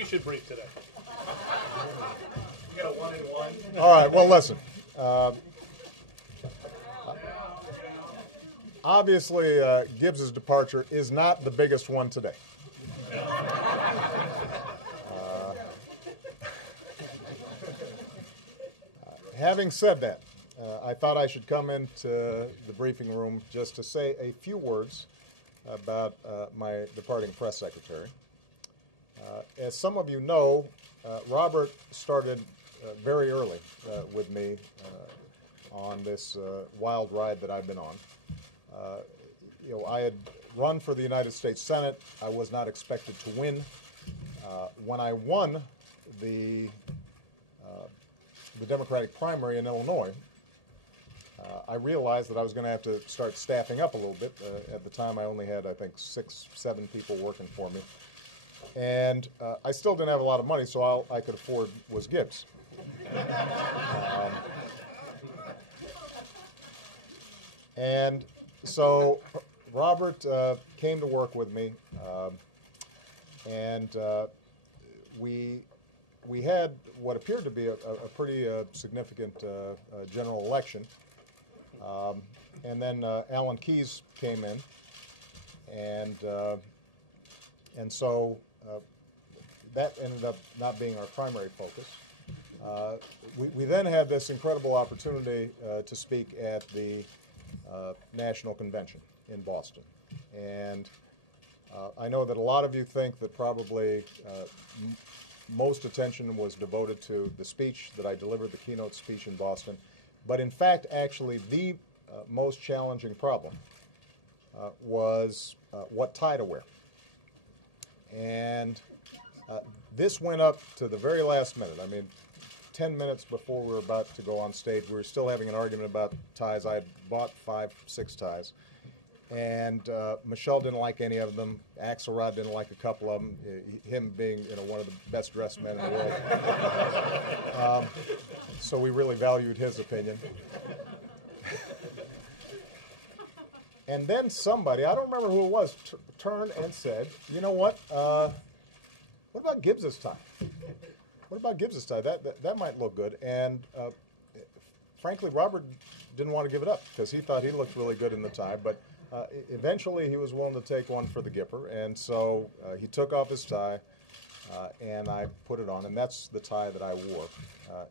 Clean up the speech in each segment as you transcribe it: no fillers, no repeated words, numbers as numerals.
You should brief today. You got a 1-and-1. All right, well, listen. Obviously, Gibbs's departure is not the biggest one today. Having said that, I thought I should come into the briefing room just to say a few words about my departing press secretary. As some of you know, Robert started very early with me on this wild ride that I've been on. I had run for the United States Senate. I was not expected to win. When I won the Democratic primary in Illinois, I realized that I was going to have to start staffing up a little bit. At the time, I only had, I think, 6, 7 people working for me. And I still didn't have a lot of money, so all I could afford was Gibbs. And so Robert came to work with me, and we had what appeared to be a pretty significant general election. And then Alan Keyes came in, and so that ended up not being our primary focus. We then had this incredible opportunity to speak at the National Convention in Boston. And I know that a lot of you think that probably most attention was devoted to the speech that I delivered, the keynote speech in Boston. But in fact, actually, the most challenging problem was what tie to wear. And this went up to the very last minute. I mean, 10 minutes before we were about to go on stage, we were still having an argument about ties. I had bought 5, 6 ties. And Michelle didn't like any of them. Axelrod didn't like a couple of them, him being one of the best dressed men in the world. So we really valued his opinion. And then somebody, I don't remember who it was, turned and said, you know what about Gibbs's tie? What about Gibbs's tie? That might look good. And frankly, Robert didn't want to give it up because he thought he looked really good in the tie. But eventually, he was willing to take one for the Gipper, and so he took off his tie, and I put it on, and that's the tie that I wore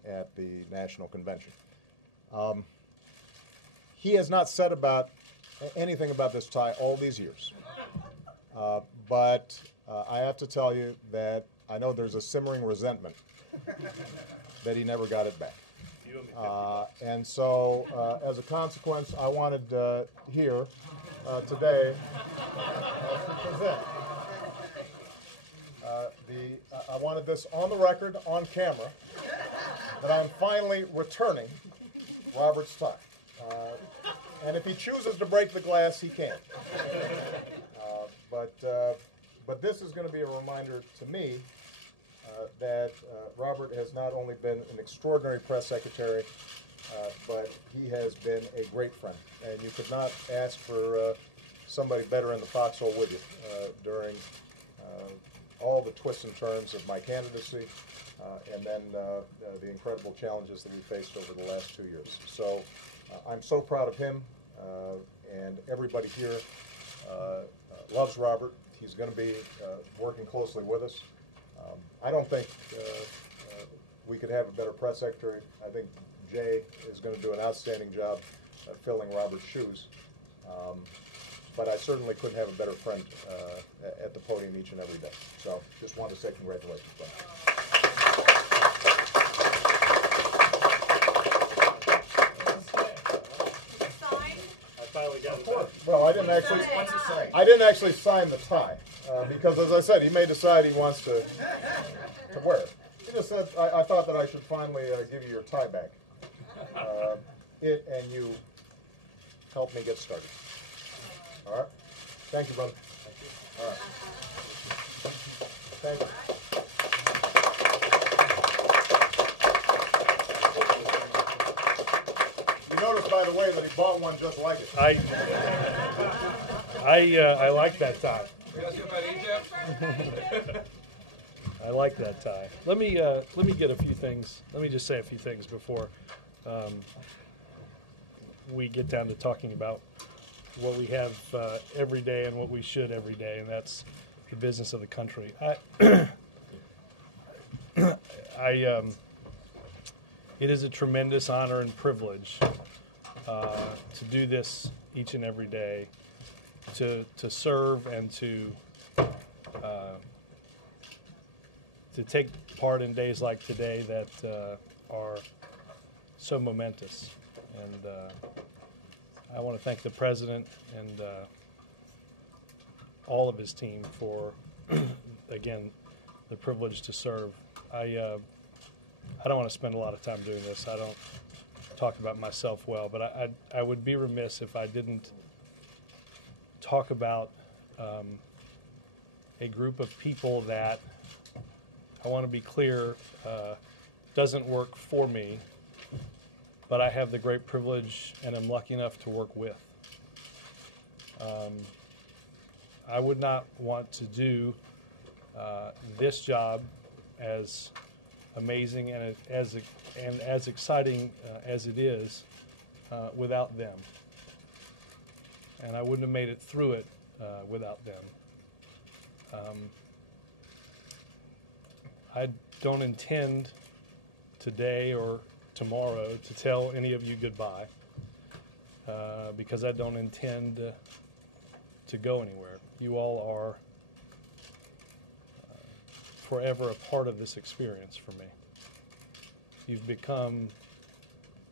at the National Convention. He has not said anything about this tie all these years, but I have to tell you that I know there's a simmering resentment that he never got it back. And so, as a consequence, I wanted here today to present I wanted this on the record, on camera, that I'm finally returning Robert's tie. And if he chooses to break the glass, he can. But this is going to be a reminder to me that Robert has not only been an extraordinary press secretary, but he has been a great friend. And you could not ask for somebody better in the foxhole with you during all the twists and turns of my candidacy, and then the incredible challenges that we faced over the last 2 years. So I'm so proud of him, and everybody here loves Robert. He's going to be working closely with us. I don't think we could have a better press secretary. I think Jay is going to do an outstanding job filling Robert's shoes. But I certainly couldn't have a better friend at the podium each and every day. So just wanted to say congratulations, buddy. I finally got it. Of course. Well, I didn't actually sign the tie because, as I said, he may decide he wants to wear it. He just said, I thought that I should finally give you your tie back. It and you helped me get started. All right. Thank you, brother. Thank you. All right. Thank you. You notice, by the way, that he bought one just like it. I like that tie. You ask about Egypt? I like that tie. Let me get a few things. Let me just say a few things before we get down to talking about what we have every day and what we should every day, and that's the business of the country. It is a tremendous honor and privilege to do this each and every day, to serve and to take part in days like today that are so momentous. And I want to thank the President and all of his team for, again, the privilege to serve. I don't want to spend a lot of time doing this. I don't talk about myself well, but I would be remiss if I didn't talk about a group of people that, I want to be clear, doesn't work for me, but I have the great privilege and I'm lucky enough to work with. I would not want to do this job as amazing and as exciting as it is without them. And I wouldn't have made it through it without them. I don't intend today or tomorrow to tell any of you goodbye because I don't intend to go anywhere. You all are forever a part of this experience for me. You've become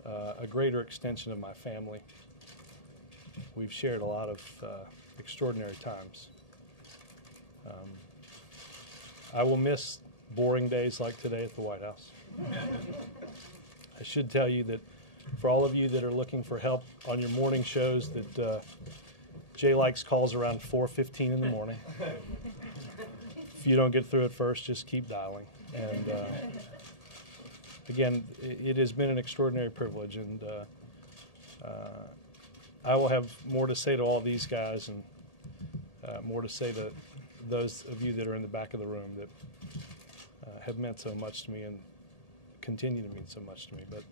a greater extension of my family. We've shared a lot of extraordinary times. I will miss boring days like today at the White House. I should tell you that for all of you that are looking for help on your morning shows, that Jay likes calls around 4:15 in the morning. If you don't get through it first, just keep dialing. And again, it has been an extraordinary privilege, and I will have more to say to all these guys and more to say to those of you that are in the back of the room that have meant so much to me and continue to mean so much to me. But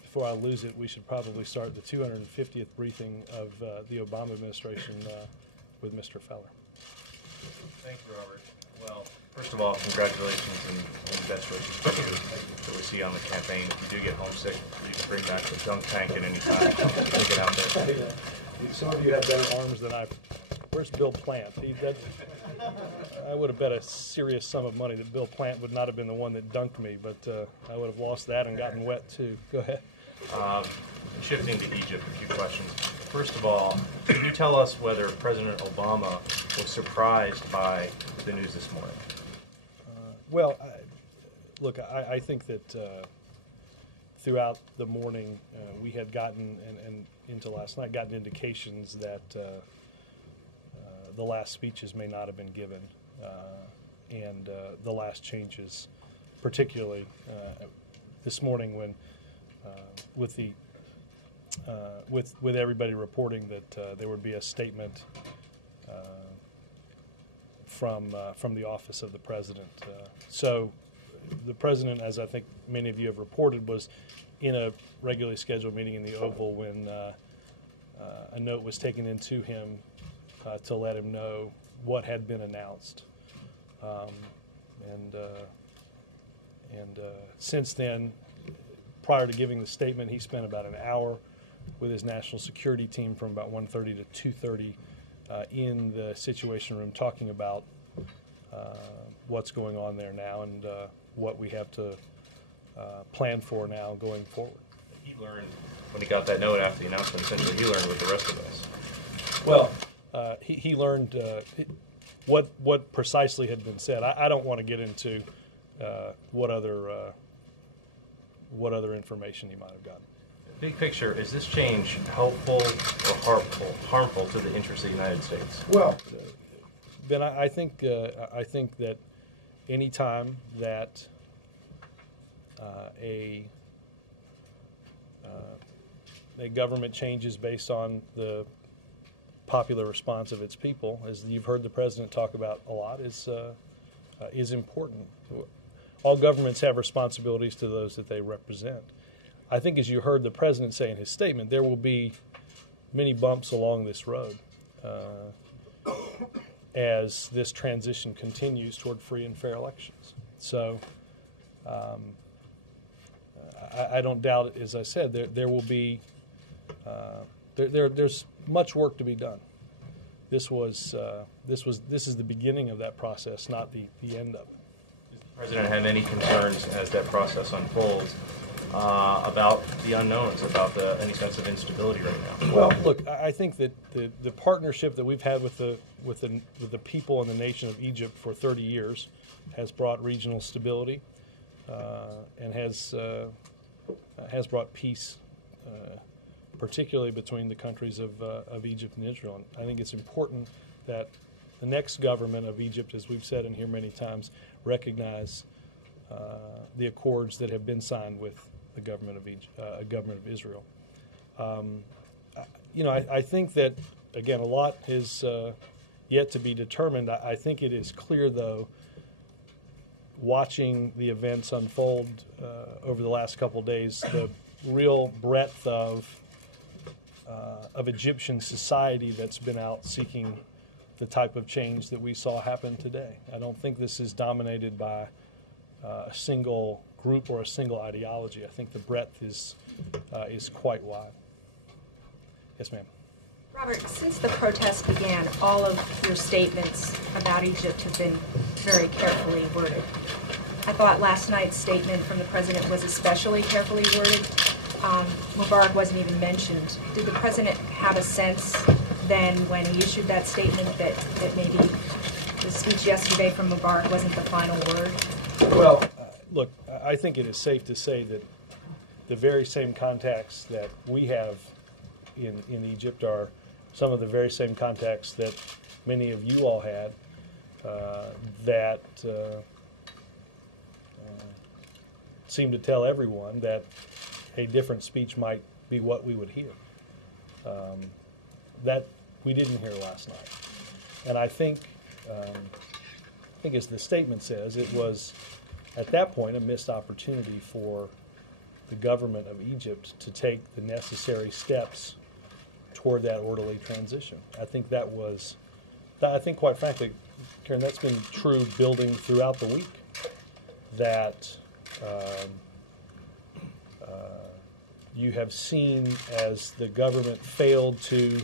before I lose it, we should probably start the 250th briefing of the Obama administration with Mr. Feller. Thank you, Robert. Well, first of all, congratulations and best wishes to you that we see on the campaign. If you do get homesick, you can bring back the dunk tank at any time. Take it out there. Some of you have better arms than I. Where's Bill Plant? I would have bet a serious sum of money that Bill Plant would not have been the one that dunked me, but I would have lost that and gotten wet too. Go ahead. Shifting to Egypt, a few questions. First of all, can you tell us whether President Obama was surprised by the news this morning? Well, look, I think that throughout the morning we had gotten, and into last night, gotten indications that the last speeches may not have been given, and the last changes, particularly this morning when with everybody reporting that there would be a statement from the office of the president. So the president, as I think many of you have reported, was in a regularly scheduled meeting in the Oval when a note was taken into him to let him know what had been announced. And since then, prior to giving the statement, he spent about an hour with his national security team from about 1:30 to 2:30 in the Situation Room, talking about what's going on there now and what we have to plan for now going forward. He learned, when he got that note after the announcement, essentially he learned with the rest of us. Well, he learned what precisely had been said. I don't want to get into what other information he might have gotten. Big picture, is this change helpful or harmful to the interests of the United States? Well, Ben, I think that any time that a government changes based on the popular response of its people, as you've heard the president talk about a lot, is important. All governments have responsibilities to those that they represent. I think, as you heard the president say in his statement, there will be many bumps along this road as this transition continues toward free and fair elections. So I don't doubt, as I said, there will be there's much work to be done. This is the beginning of that process, not the end of it. Does the president have any concerns as that process unfolds about the unknowns, about any sense of instability right now? Well, look, I think that the partnership that we've had with the people and the nation of Egypt for 30 years has brought regional stability and has brought peace, particularly between the countries of Egypt and Israel. And I think it's important that the next government of Egypt, as we've said in here many times, recognize the accords that have been signed with the government of Israel. I think that, again, a lot is yet to be determined. I think it is clear, though, watching the events unfold over the last couple of days, the real breadth of Egyptian society that's been out seeking the type of change that we saw happen today. I don't think this is dominated by a single group or a single ideology. I think the breadth is quite wide. Yes, ma'am. Robert, since the protest began, all of your statements about Egypt have been very carefully worded. I thought last night's statement from the president was especially carefully worded. Mubarak wasn't even mentioned. Did the president have a sense then, when he issued that statement, that maybe the speech yesterday from Mubarak wasn't the final word? Well, look, I think it is safe to say that the very same contacts that we have in Egypt are some of the very same contacts that many of you all had that seem to tell everyone that a different speech might be what we would hear. That we didn't hear last night. And I think as the statement says, it was at that point a missed opportunity for the government of Egypt to take the necessary steps toward that orderly transition. I think quite frankly, Karen, that's been true building throughout the week, that you have seen as the government failed to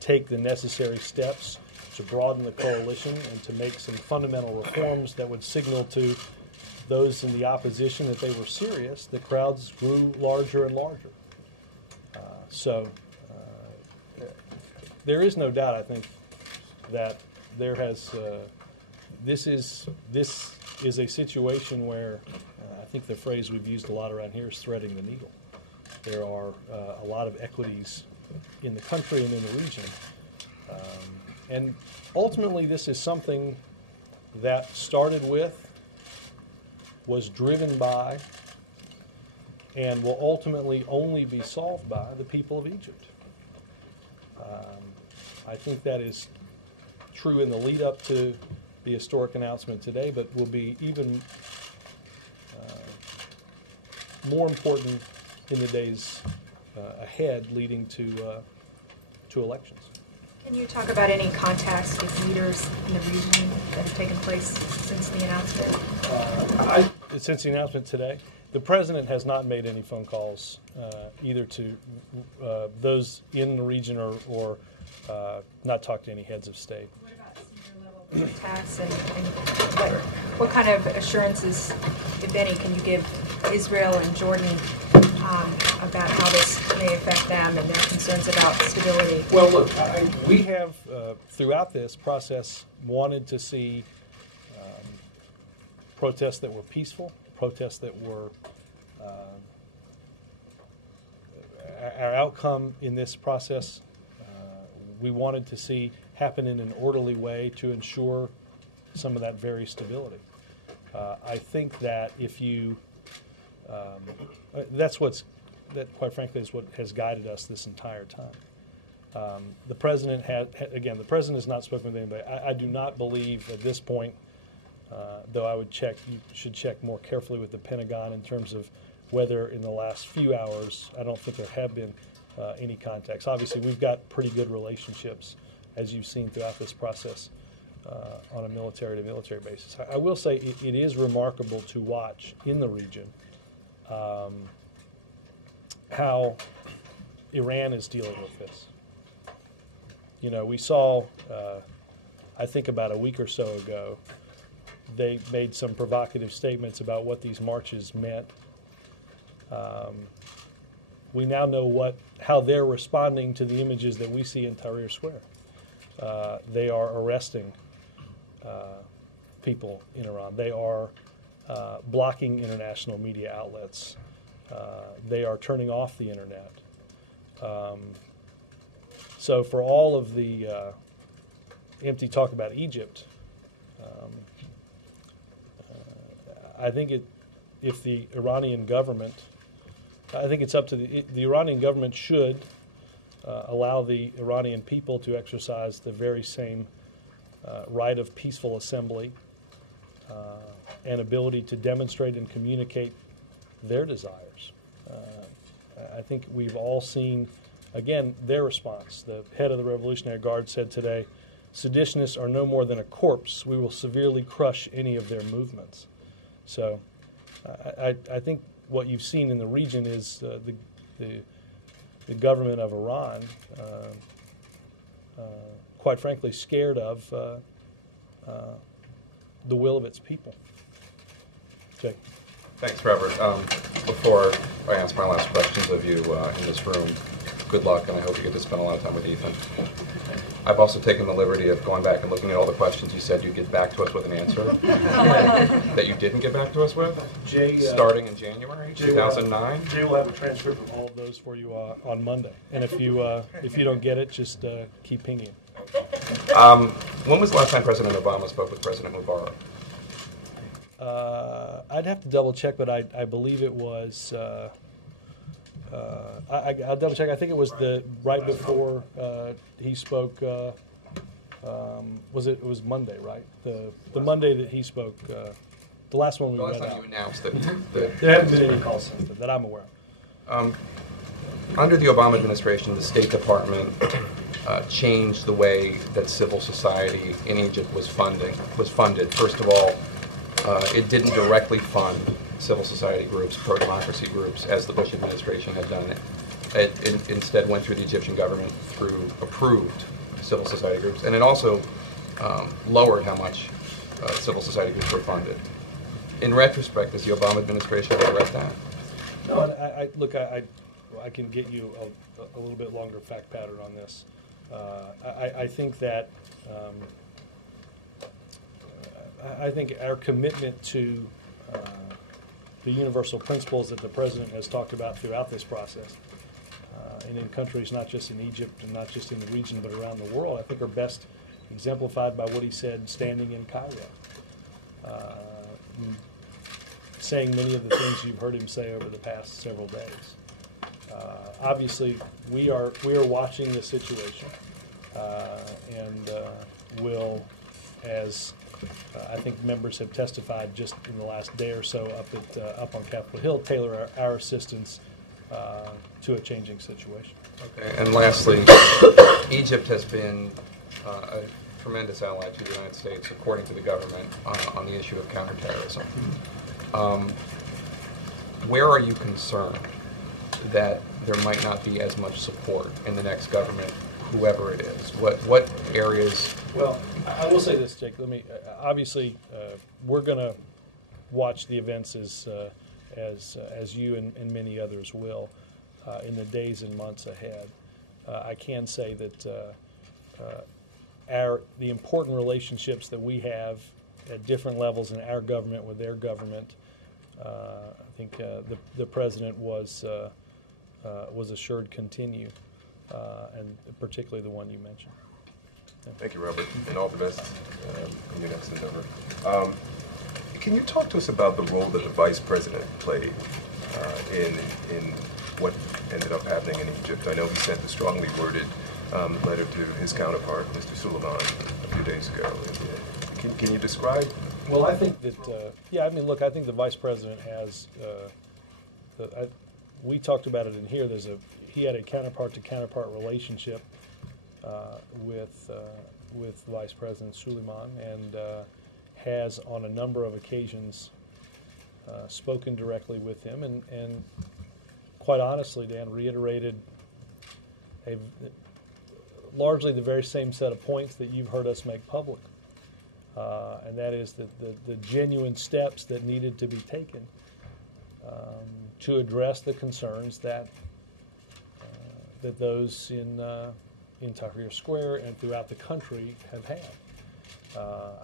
take the necessary steps to broaden the coalition and to make some fundamental reforms that would signal to those in the opposition that they were serious. The crowds grew larger and larger. So there is no doubt, I think, that there has this is a situation where I think the phrase we've used a lot around here is threading the needle. There are a lot of equities in the country and in the region. And ultimately, this is something that started with, was driven by, and will ultimately only be solved by the people of Egypt. I think that is true in the lead up to the historic announcement today, but will be even more important in the days ahead leading to elections. Can you talk about any contacts with leaders in the region that have taken place since the announcement? Since the announcement today, the president has not made any phone calls either to those in the region or not talked to any heads of state. What about senior level contacts and what kind of assurances, if any, can you give Israel and Jordan about how this may affect them and their concerns about stability? Well, look, we have throughout this process wanted to see protests that were peaceful, protests that were our outcome in this process. We wanted to see happen in an orderly way to ensure some of that very stability. I think that if you, that quite frankly is what has guided us this entire time. The president again, the president has not spoken with anybody. I do not believe at this point, though I would check, you should check more carefully with the Pentagon in terms of whether in the last few hours, I don't think there have been any contacts. Obviously, we've got pretty good relationships, as you've seen throughout this process, on a military-to-military basis. I will say it is remarkable to watch in the region how Iran is dealing with this. You know, we saw, I think about a week or so ago, they made some provocative statements about what these marches meant. We now know how they're responding to the images that we see in Tahrir Square. They are arresting people in Iran. They are blocking international media outlets. They are turning off the internet. So for all of the empty talk about Egypt, I think if the Iranian government, I think it's up to the Iranian government should allow the Iranian people to exercise the very same right of peaceful assembly and ability to demonstrate and communicate their desires. I think we've all seen, again, their response. The head of the Revolutionary Guard said today, "Seditionists are no more than a corpse. We will severely crush any of their movements." So I think what you've seen in the region is the government of Iran, quite frankly, scared of the will of its people. Jake. Thanks, Robert. Before I ask my last questions of you in this room, good luck, and I hope you get to spend a lot of time with Ethan. I've also taken the liberty of going back and looking at all the questions you said you'd get back to us with an answer that you didn't get back to us with, Jay, starting in January 2009. Jay will have a transcript of all of those for you on Monday. And if you don't get it, just keep pinging. When was the last time President Obama spoke with President Mubarak? I'd have to double check, but I believe it was. I'll double check. I think it was right before he spoke. It was Monday, right? The Monday that he spoke. The last one we read out. The last time you announced that. There haven't been any calls since then that I'm aware of. Under the Obama administration, the State Department changed the way that civil society in Egypt was funded. First of all, it didn't directly fund civil society groups, pro-democracy groups, as the Bush administration had done it. It instead went through the Egyptian government through approved civil society groups, and it also lowered how much civil society groups were funded. In retrospect, does the Obama administration regret that? No, look, I can get you a little bit longer fact pattern on this. I think that I think our commitment to the universal principles that the President has talked about throughout this process, and in countries not just in Egypt and not just in the region but around the world, I think are best exemplified by what he said standing in Cairo, saying many of the things you've heard him say over the past several days. Obviously, we are watching the situation, and will, as I think members have testified just in the last day or so up on Capitol Hill, tailor our assistance to a changing situation. Okay, and lastly, Egypt has been a tremendous ally to the United States, according to the government, on the issue of counterterrorism. Where are you concerned that there might not be as much support in the next government, whoever it is? What areas? Well, I will say this, Jake. Let me. Obviously, we're going to watch the events as you and many others will in the days and months ahead. I can say that the important relationships that we have at different levels in our government with their government, I think the president was assured continue, and particularly the one you mentioned. Thank you, Robert, and all the best in your next endeavor. Can you talk to us about the role that the vice president played in what ended up happening in Egypt? I know he sent a strongly worded letter to his counterpart, Mr. Suleiman, a few days ago. Can you describe? Well, I think that, yeah, I mean, look, I think the Vice President has, we talked about it in here, he had a counterpart-to-counterpart relationship with Vice President Suleiman, and has on a number of occasions spoken directly with him, and quite honestly, Dan, reiterated largely the very same set of points that you've heard us make public. And that is that the genuine steps that needed to be taken to address the concerns that those in Tahrir Square and throughout the country have had.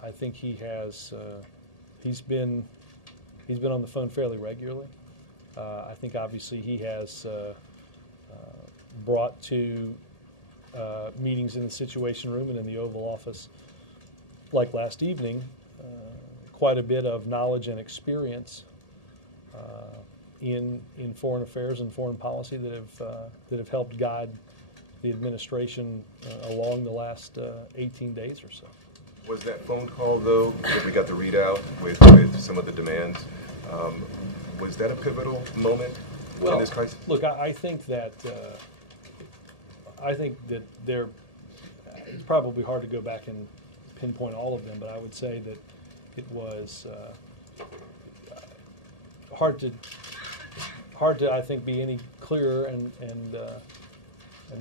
I think he's been on the phone fairly regularly. I think obviously he has brought to meetings in the Situation Room and in the Oval Office, like last evening, quite a bit of knowledge and experience in foreign affairs and foreign policy that have helped guide the administration along the last 18 days or so. Was that phone call, though, that we got the readout with some of the demands, was that a pivotal moment in this crisis? Look, I think that there, it's probably hard to go back and pinpoint all of them, but I would say that it was hard to I think be any clearer and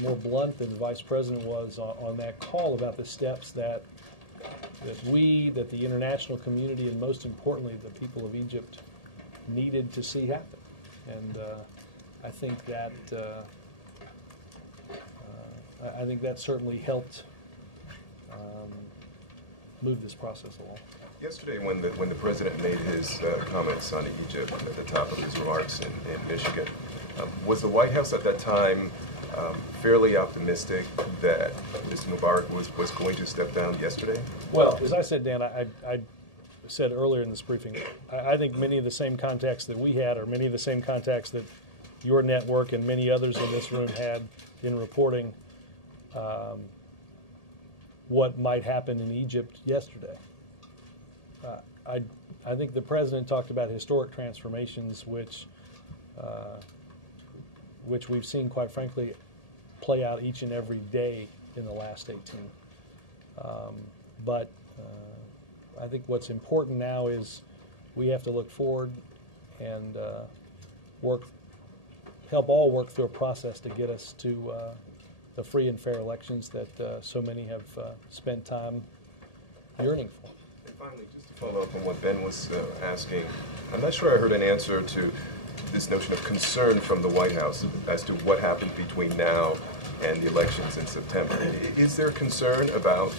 more blunt than the Vice President was on that call about the steps that the international community, and most importantly the people of Egypt, needed to see happen. And I think that certainly helped move this process along. Yesterday, when the president made his comments on Egypt at the top of his remarks in Michigan, was the White House at that time fairly optimistic that Mr. Mubarak was going to step down yesterday? Well, as I said, Dan, I said earlier in this briefing, I think many of the same contacts that we had, or many of the same contacts that your network and many others in this room had in reporting what might happen in Egypt yesterday. I think the president talked about historic transformations, which we've seen, quite frankly, play out each and every day in the last 18. But I think what's important now is we have to look forward and help all work through a process to get us to the free and fair elections that so many have spent time yearning for. And finally, just to follow up on what Ben was asking, I'm not sure I heard an answer to this notion of concern from the White House as to what happens between now and the elections in September. Is there concern about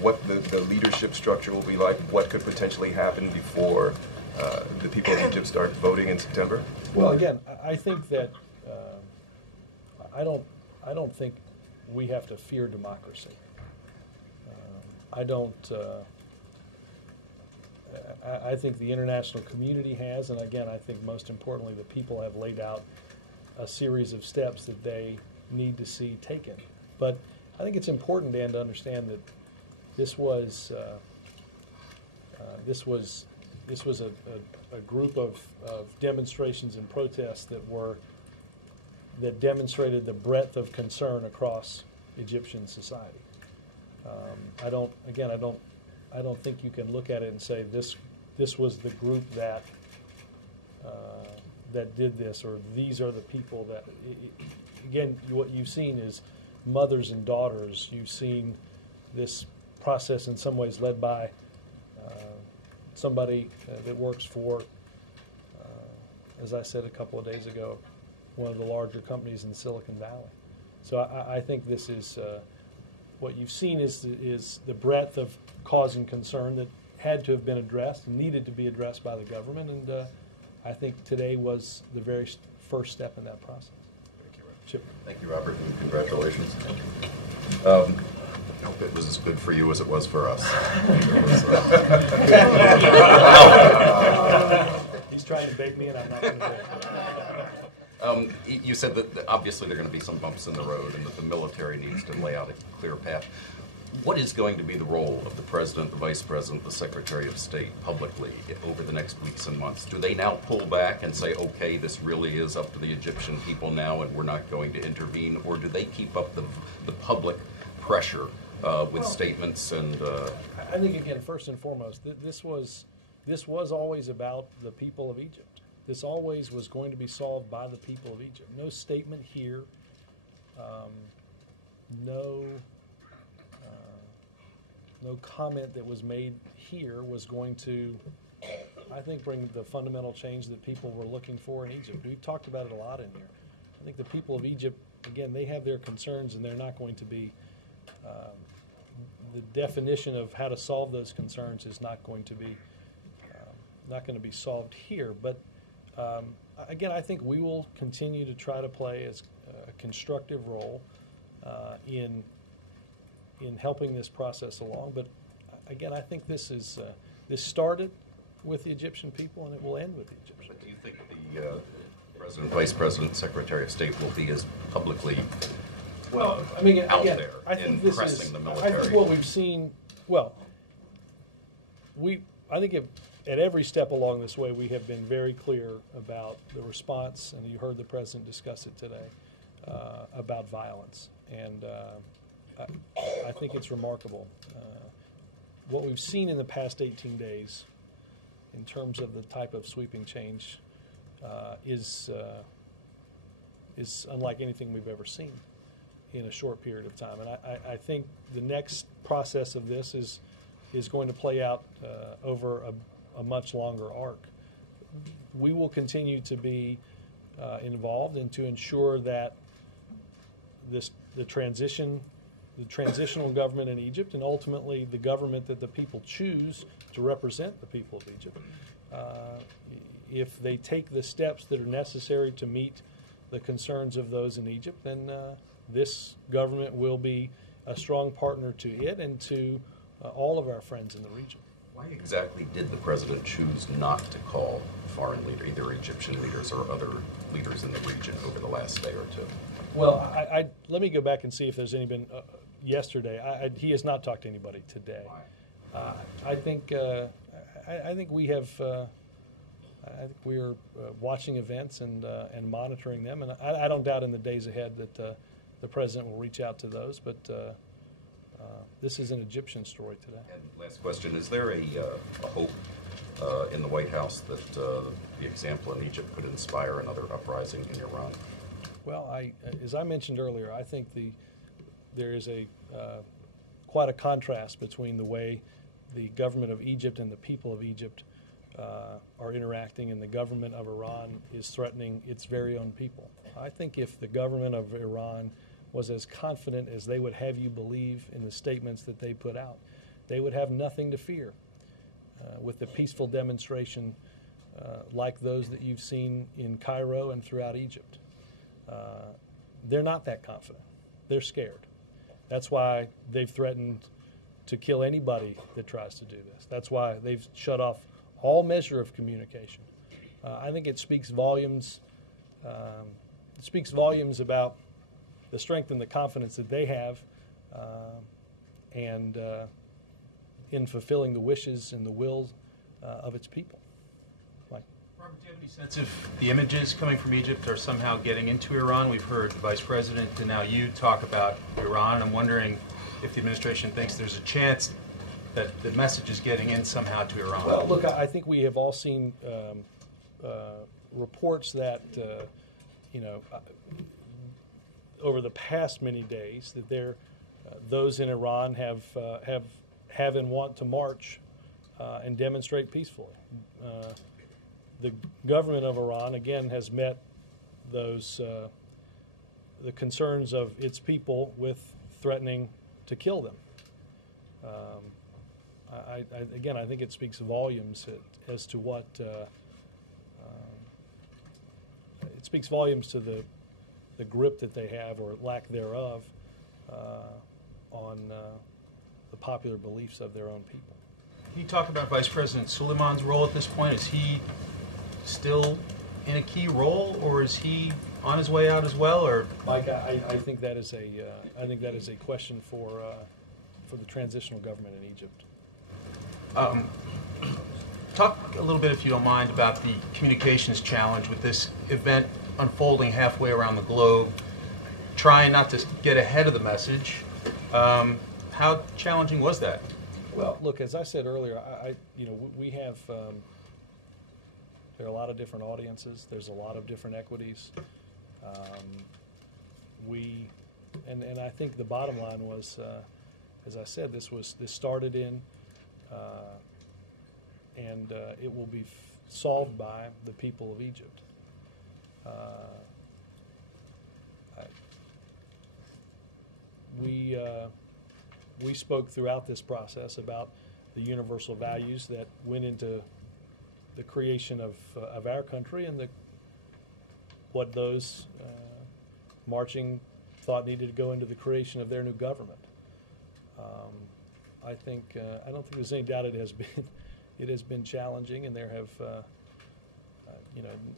what the leadership structure will be like, what could potentially happen before the people of Egypt start voting in September? Well, again, I think that I don't think we have to fear democracy. I think the international community has, and again, I think most importantly, the people have laid out a series of steps that they need to see taken. But I think it's important, Dan, to understand that this was a group of demonstrations and protests that demonstrated the breadth of concern across Egyptian society. I don't think you can look at it and say this was the group that did this, or these are the people that. Again, what you've seen is mothers and daughters. You've seen this process in some ways led by somebody that works for, as I said a couple of days ago, one of the larger companies in Silicon Valley. So I think this is what you've seen is the breadth of cause and concern that had to have been addressed and needed to be addressed by the government, and I think today was the very first step in that process. Thank you, Robert. Chip. Thank you, Robert, and congratulations. I hope it was as good for you as it was for us. He's trying to bait me, and I'm not going to do it. You said that obviously there are going to be some bumps in the road and that the military needs to lay out a clear path. What is going to be the role of the President, the Vice President, the Secretary of State publicly over the next weeks and months? Do they now pull back and say, okay, this really is up to the Egyptian people now and we're not going to intervene? Or do they keep up the public pressure with statements and... I think, again, first and foremost, this was always about the people of Egypt. This always was going to be solved by the people of Egypt. No statement here, no comment that was made here was going to, I think, bring the fundamental change that people were looking for in Egypt. We've talked about it a lot in here. I think the people of Egypt, again, they have their concerns, and they're not going to be, the definition of how to solve those concerns is not going to be solved here. But again, I think we will continue to try to play as a constructive role in helping this process along. But again, I think this started with the Egyptian people, and it will end with the Egyptians. But do you think the President, Vice President, Secretary of State will be as publicly well, I mean, out again, there I think in pressing the military? I think what we've seen, well, I think at every step along this way, we have been very clear about the response, and you heard the President discuss it today, about violence. And I think it's remarkable. What we've seen in the past 18 days in terms of the type of sweeping change is unlike anything we've ever seen in a short period of time. And I think the next process of this is going to play out over a much longer arc. We will continue to be involved and to ensure that the transitional government in Egypt, and ultimately the government that the people choose to represent the people of Egypt, if they take the steps that are necessary to meet the concerns of those in Egypt, then this government will be a strong partner to it and to all of our friends in the region. Why exactly did the President choose not to call foreign leaders, either Egyptian leaders or other leaders in the region, over the last day or two? Well, let me go back and see if there's any been yesterday. He has not talked to anybody today. Why? I think we have. I think we are watching events and monitoring them, and I don't doubt in the days ahead that the President will reach out to those. But this is an Egyptian story today. And last question: is there a hope in the White House that the example in Egypt could inspire another uprising in Iran? Well, as I mentioned earlier, I think there is quite a contrast between the way the government of Egypt and the people of Egypt are interacting, and the government of Iran is threatening its very own people. I think if the government of Iran was as confident as they would have you believe in the statements that they put out, they would have nothing to fear with the peaceful demonstration like those that you've seen in Cairo and throughout Egypt. They're not that confident. They're scared. That's why they've threatened to kill anybody that tries to do this. That's why they've shut off all measure of communication. I think it speaks volumes. It speaks volumes about the strength and the confidence that they have, and in fulfilling the wishes and the wills of its people. Mike. Robert, do you have any sense if the images coming from Egypt are somehow getting into Iran? We've heard the Vice President and now you talk about Iran. I'm wondering if the administration thinks there's a chance that the message is getting in somehow to Iran. Well, look, I think we have all seen reports that, over the past many days, that those in Iran have and want to march and demonstrate peacefully. The government of Iran, again, has met those the concerns of its people with threatening to kill them. I think it speaks volumes as to what it speaks volumes to the grip that they have, or lack thereof, on the popular beliefs of their own people. Can you talk about Vice President Suleiman's role at this point? Is he still in a key role, or is he on his way out as well? Or Mike, I think that is a question for the transitional government in Egypt. Talk a little bit, if you don't mind, about the communications challenge with this event unfolding halfway around the globe, trying not to get ahead of the message. How challenging was that? Well, look, as I said earlier, we have there are a lot of different audiences. There's a lot of different equities. And I think the bottom line was, as I said, this started in, and it will be solved by the people of Egypt. We spoke throughout this process about the universal values that went into the creation of our country and what those marching thought needed to go into the creation of their new government. I don't think there's any doubt it has been challenging, and there have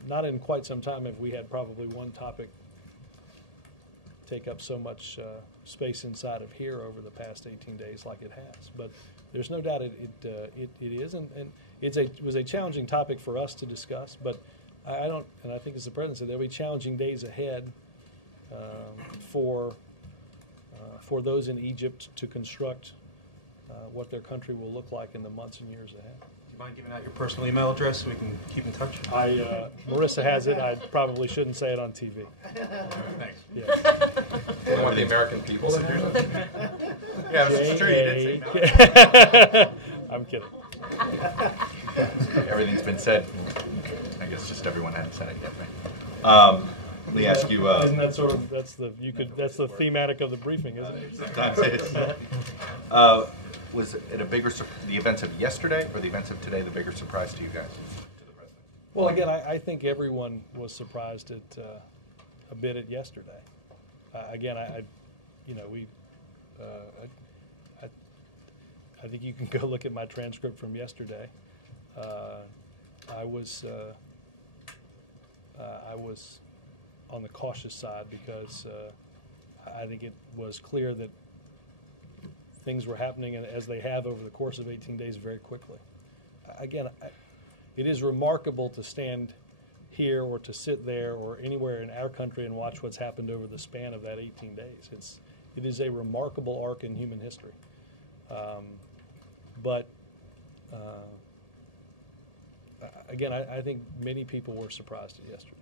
not in quite some time have we had probably one topic take up so much space inside of here over the past 18 days like it has. But there's no doubt it is, and it was a challenging topic for us to discuss. But I think as the President said, there'll be challenging days ahead for those in Egypt to construct what their country will look like in the months and years ahead. Do you mind giving out your personal email address so we can keep in touch? Marissa has it. I probably shouldn't say it on TV. Thanks. Yeah. You don't want the American people to hear that? Yeah, I'm sure you did say I'm kidding. Everything's been said. I guess just everyone hadn't said it yet, right? Let me ask you. Isn't that sort of that's the thematic of the briefing, isn't it? Sometimes it is. Was it the events of yesterday or the events of today the bigger surprise to you guys? To the president? Well, again, I think everyone was surprised at a bit at yesterday. Again, I think you can go look at my transcript from yesterday. I was on the cautious side because I think it was clear that things were happening, and as they have over the course of 18 days, very quickly. Again, it is remarkable to stand here or to sit there or anywhere in our country and watch what's happened over the span of that 18 days. It is a remarkable arc in human history. But again, I think many people were surprised at yesterday.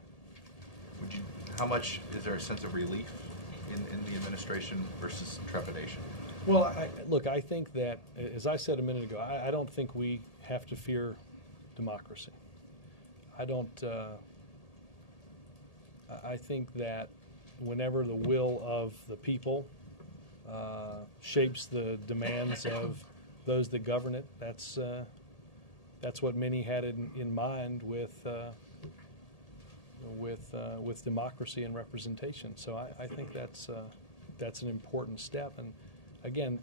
How much is there a sense of relief in the administration versus trepidation? Well, look, I think that, as I said a minute ago, I don't think we have to fear democracy. I think that whenever the will of the people shapes the demands of those that govern it, that's what many had in mind with democracy and representation. So I think that's an important step. And again,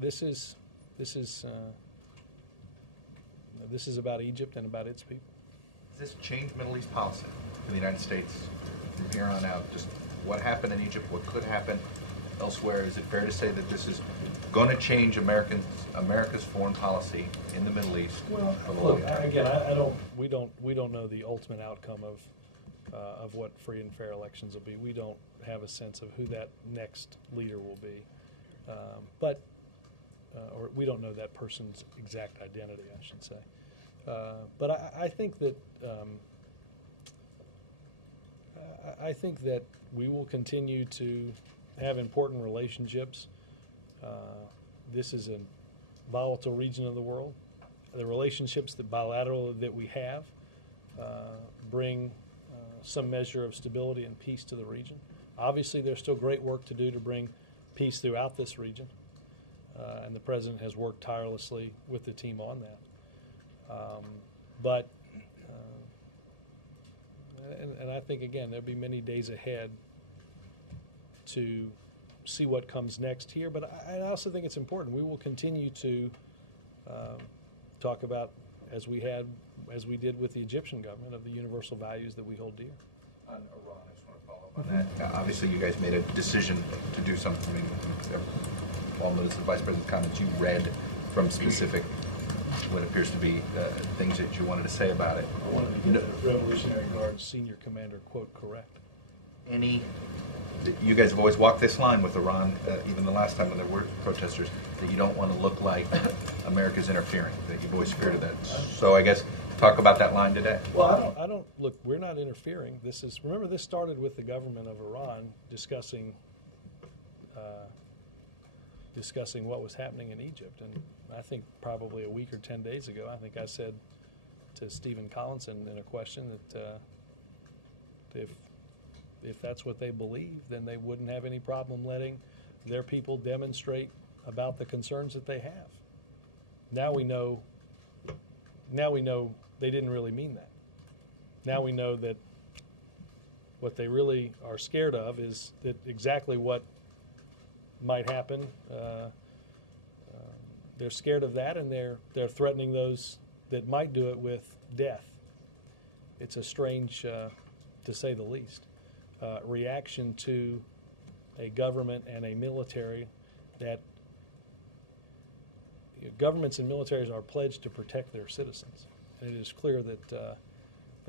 this is about Egypt and about its people. Does this change Middle East policy in the United States from here on out? Just what happened in Egypt, what could happen elsewhere? Is it fair to say that this is going to change America's foreign policy in the Middle East? Well, look, again, we don't know the ultimate outcome of what free and fair elections will be. We don't have a sense of who that next leader will be, or we don't know that person's exact identity, I should say. But I think that we will continue to have important relationships. This is a volatile region of the world. The relationships, the bilateral that we have, bring some measure of stability and peace to the region. Obviously, there's still great work to do to bring peace throughout this region, and the President has worked tirelessly with the team on that. And I think, again, there'll be many days ahead to see what comes next here. But I also think it's important. We will continue to talk about as we did with the Egyptian government, of the universal values that we hold dear. On Iran, I just want to follow up on that. Obviously, you guys made a decision to do something. I mean, all noticed the Vice President's comments. You read from specific, what appears to be things that you wanted to say about it. I wanted to get the Revolutionary Guard senior commander quote correct. You guys have always walked this line with Iran, even the last time when there were protesters, that you don't want to look like America's interfering, that you've always feared of that. So I guess talk about that line today. Well, I don't look, we're not interfering. Remember, this started with the government of Iran discussing what was happening in Egypt. And I think probably a week or 10 days ago, I think I said to Stephen Collinson in a question that if that's what they believe, then they wouldn't have any problem letting their people demonstrate about the concerns that they have. Now we know they didn't really mean that. Now we know that what they really are scared of is that exactly what might happen. They're scared of that, and they're threatening those that might do it with death. It's a strange, to say the least, reaction to a government and a military that governments and militaries are pledged to protect their citizens. And it is clear that the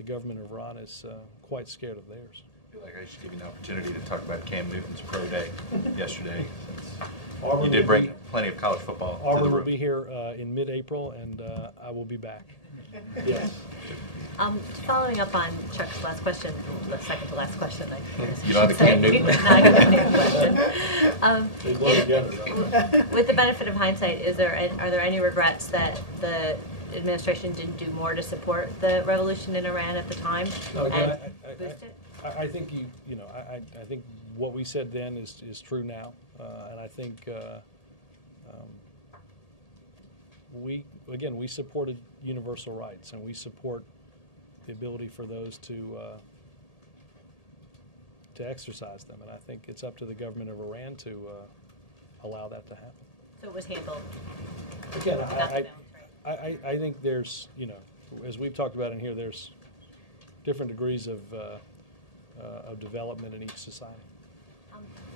government of Iran is quite scared of theirs. I feel like I should give you an opportunity to talk about Cam Newton's pro day yesterday. Auburn You did bring plenty of college football to the Auburn room. will be here in mid-April, and I will be back. Yes. Following up on Chuck's last question, second to last question. You don't have a Cam Newton? No, I don't have a Newton question. They blow together, right? With the benefit of hindsight, are there any regrets that the administration didn't do more to support the revolution in Iran at the time? No, again, and boost it? I think I think what we said then is true now, and I think we supported universal rights, and we support the ability for those to exercise them, and I think it's up to the government of Iran to allow that to happen. So it was handled. Again, I think there's, as we've talked about in here, there's different degrees of development in each society.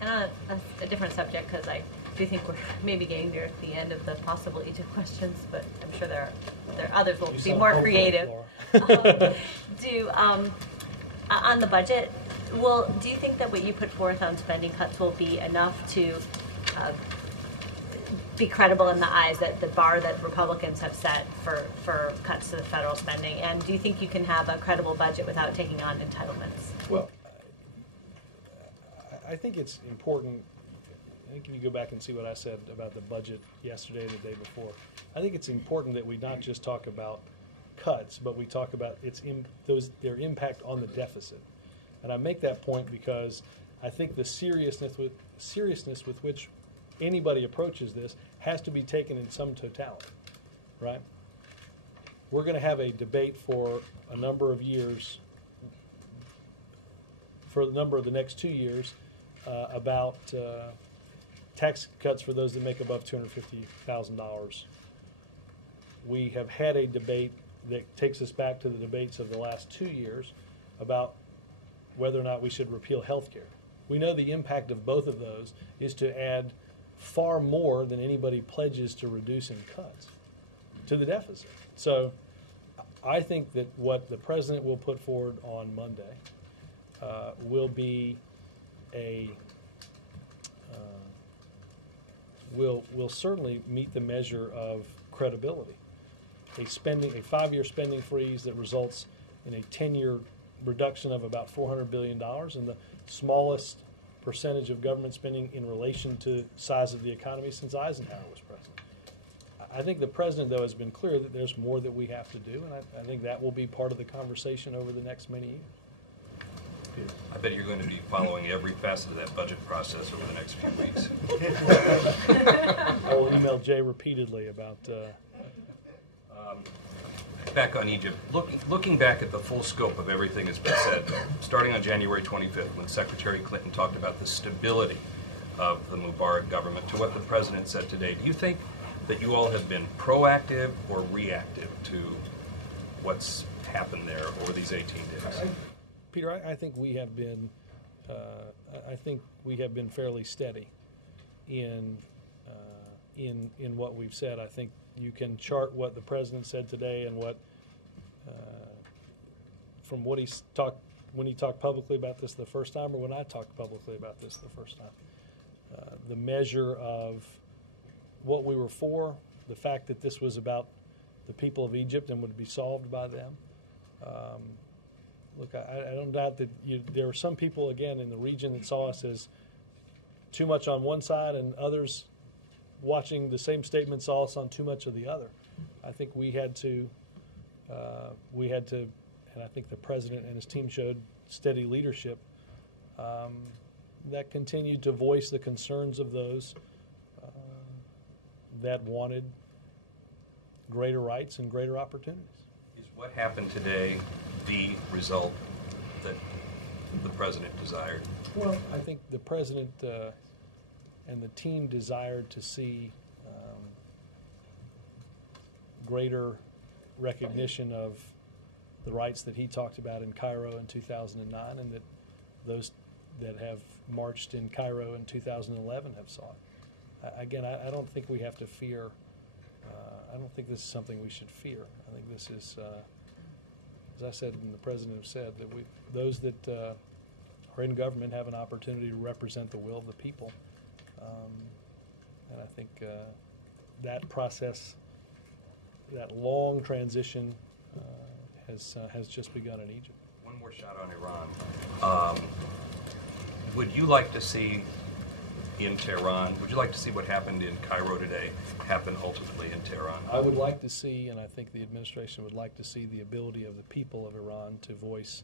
And on a different subject, because I do think we're maybe getting near the end of the possible Egypt questions, but I'm sure there are others will be more creative. On the budget, do you think that what you put forth on spending cuts will be enough to be credible in the eyes that the bar that Republicans have set for cuts to the federal spending? And do you think you can have a credible budget without taking on entitlements? Well, I think it's important. I think if you go back and see what I said about the budget yesterday and the day before, I think it's important that we not just talk about cuts, but we talk about their impact on the deficit. And I make that point because I think the seriousness with which anybody approaches this has to be taken in some totality, right? We're going to have a debate for a number of years, for the number of the next 2 years, about tax cuts for those that make above $250,000. We have had a debate that takes us back to the debates of the last 2 years about whether or not we should repeal health care. We know the impact of both of those is to add far more than anybody pledges to reduce in cuts to the deficit. So I think that what the president will put forward on Monday will be will certainly meet the measure of credibility. A 5-year spending freeze that results in a 10-year reduction of about $400 billion, and the smallest percentage of government spending in relation to size of the economy since Eisenhower was president. I think the president, though, has been clear that there's more that we have to do, and I think that will be part of the conversation over the next many years. I bet you're going to be following every facet of that budget process over the next few weeks. I will email Jay repeatedly about... Back on Egypt, looking back at the full scope of everything that's been said, starting on January 25th, when Secretary Clinton talked about the stability of the Mubarak government, to what the president said today, do you think that you all have been proactive or reactive to what's happened there over these 18 days? Peter, I think we have been, fairly steady in what we've said. I think you can chart what the president said today and what, from what he's talked when he talked publicly about this the first time, or when I talked publicly about this the first time. The measure of what we were for, the fact that this was about the people of Egypt and would be solved by them. Look, I don't doubt that there were some people, again, in the region that saw us as too much on one side, and others watching the same statement saw us on too much of the other. I think we had to, and I think the president and his team showed steady leadership that continued to voice the concerns of those that wanted greater rights and greater opportunities. Is what happened today the result that the president desired? Well, I think the president and the team desired to see greater recognition of the rights that he talked about in Cairo in 2009, and that those that have marched in Cairo in 2011 have sought. Again, I don't think we have to fear. I don't think this is something we should fear. I think this is, as I said and the president have said, that those that are in government have an opportunity to represent the will of the people. And I think that process, that long transition, has just begun in Egypt. One more shot on Iran. Would you like to see in Tehran, would you like to see what happened in Cairo today happen ultimately in Tehran? I would like to see, and I think the administration would like to see, the ability of the people of Iran to voice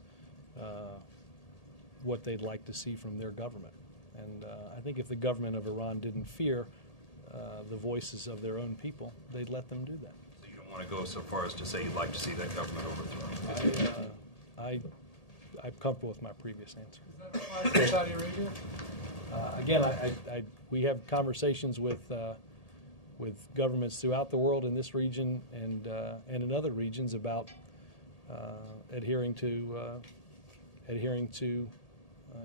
what they'd like to see from their government. And I think if the government of Iran didn't fear the voices of their own people, they'd let them do that. So you don't want to go so far as to say you'd like to see that government overthrown? I'm comfortable with my previous answer. Does that apply to Saudi Arabia? Again, we have conversations with governments throughout the world in this region and in other regions about adhering to